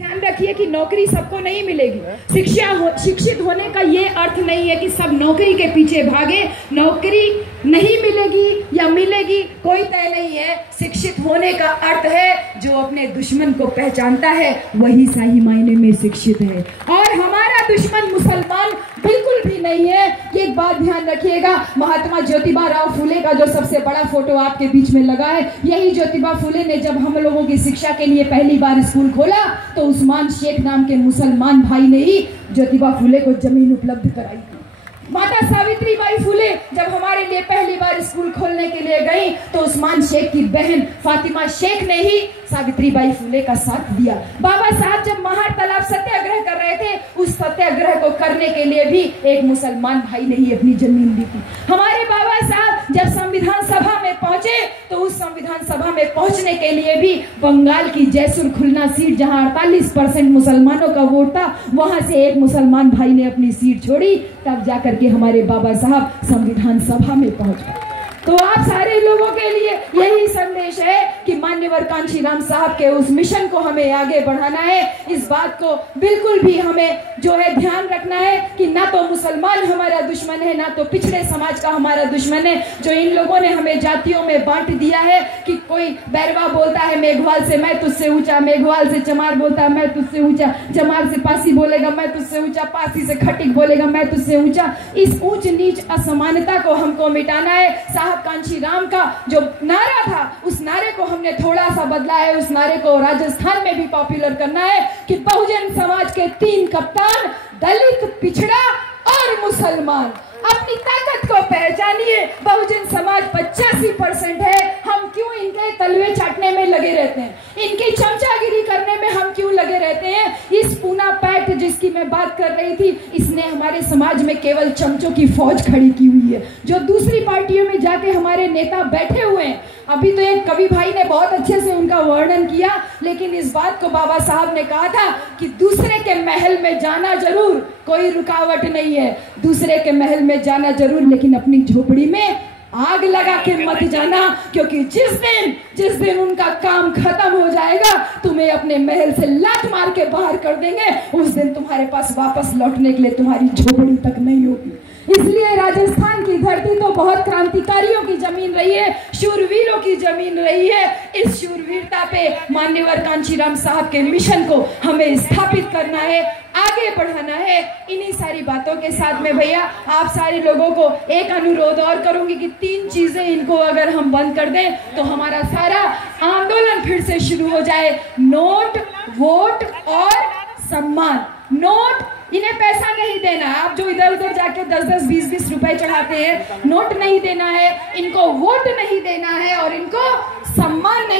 ध्यान रखिए कि नौकरी सबको नहीं मिलेगी। शिक्षित होने का ये अर्थ नहीं है कि सब नौकरी के पीछे भागे। नौकरी नहीं मिलेगी या मिलेगी कोई तय नहीं है। शिक्षित होने का अर्थ है जो अपने दुश्मन को पहचानता है वही सही मायने में शिक्षित है। और हमारा दुश्मन मुसलमान बिल्कुल भी नहीं है। ये एक बात ध्यान रखिएगा। महात्मा ज्योतिबा राव फूले का जो सबसे बड़ा फोटो आपके बीच में लगा है, यही ज्योतिबा फूले ने जब हम लोगों की शिक्षा के लिए पहली बार स्कूल खोला तो उस्मान शेख नाम के मुसलमान भाई ने ही ज्योतिबा फूले को जमीन उपलब्ध कराई थी। माता सावित्री बाई फूले जब हमारे लिए पहली बार स्कूल खोलने के लिए गई तो उस्मान शेख की बहन फातिमा शेख ने ही सावित्री बाई फूले का साथ दिया। बाबा साहब जब महार तालाब सत्याग्रह कर रहे थे, उस सत्याग्रह को करने के लिए भी एक मुसलमान भाई ने ही अपनी जमीन दी थी। हमारे बाबा साहब जब संविधान सभा में पहुंचे तो उस संविधान सभा में पहुंचने के लिए भी बंगाल की जयसुर खुलना सीट जहां 48% मुसलमानों का वोट था, वहां से एक मुसलमान भाई ने अपनी सीट छोड़ी, तब जाकर के हमारे बाबा साहब संविधान सभा में पहुंच गए। तो आप सारे लोगों के लिए यही संदेश है कि मान्यवर कांशीराम साहब के उस मिशन को हमें आगे बढ़ाना है। इस बात को बिल्कुल भी हमें जो है ध्यान रखना है कि ना तो मुसलमान हमारा दुश्मन है, ना तो पिछड़े समाज का हमारा दुश्मन है। जो इन लोगों ने हमें जातियों में बांट दिया है कि कोई बैरवा बोलता है मेघवाल से मैं तुझसे ऊंचा, मेघवाल से चमार बोलता है मैं तुझसे ऊंचा, चमार से पासी बोलेगा मैं तुझसे ऊंचा, पासी से खटिक बोलेगा मैं तुझसे ऊंचा। इस ऊंच नीच असमानता को हमको मिटाना है। साहब कांशीराम का जो नारा था उस नारे को हमने थोड़ा सा बदला है। उस नारे को राजस्थान में भी पॉपुलर करना है कि बहुजन समाज के 3 कप्तान, दलित, पिछड़ा और मुसलमान, अपनी ताकत को पहचानिए। बहुजन समाज 85% है। हम क्यों इनके तलवे चाटने में लगे रहते हैं, इनकी चमचागिरी करने में हम क्यों लगे रहते हैं। इस पूना पैठ जिसकी मैं बात कर रही थी, इसने हमारे समाज में केवल चमचों की फौज खड़ी की हुई है। जो दूसरी पार्टियों में जाके हमारे नेता बैठे हुए हैं, अभी तो एक कवि भाई ने बहुत अच्छे से उनका वर्णन किया, लेकिन इस बात को बाबा साहब ने कहा था कि दूसरे के महल में जाना जरूर, कोई रुकावट नहीं है, दूसरे के महल में जाना जरूर, लेकिन अपनी झोपड़ी में आग लगा के मत जाना, क्योंकि जिस दिन उनका काम खत्म हो जाएगा, तुम्हें अपने महल से लात मार के बाहर कर देंगे। उस दिन तुम्हारे पास वापस लौटने के लिए तुम्हारी झोपड़ी तक नहीं होगी। इसलिए राजस्थान की धरती तो बहुत क्रांतिकारियों की जमीन रही है, शूरवीरों की जमीन रही है। इस शूरवीरता पे मान्यवर कांशीराम साहब के मिशन को हमें स्थापित करना है, आगे बढ़ाना है। इन्हीं सारी बातों के साथ में भैया आप सारे लोगों को एक अनुरोध और करूंगी कि 3 चीजें इनको अगर हम बंद कर दें तो हमारा सारा आंदोलन फिर से शुरू हो जाए। नोट, वोट और सम्मान। नोट, इन्हें पैसा नहीं देना है। आप जो इधर उधर जाके 10-10, 20-20 रुपए चढ़ाते हैं, नोट नहीं देना है, इनको वोट नहीं देना है और इनको सम्मान नहीं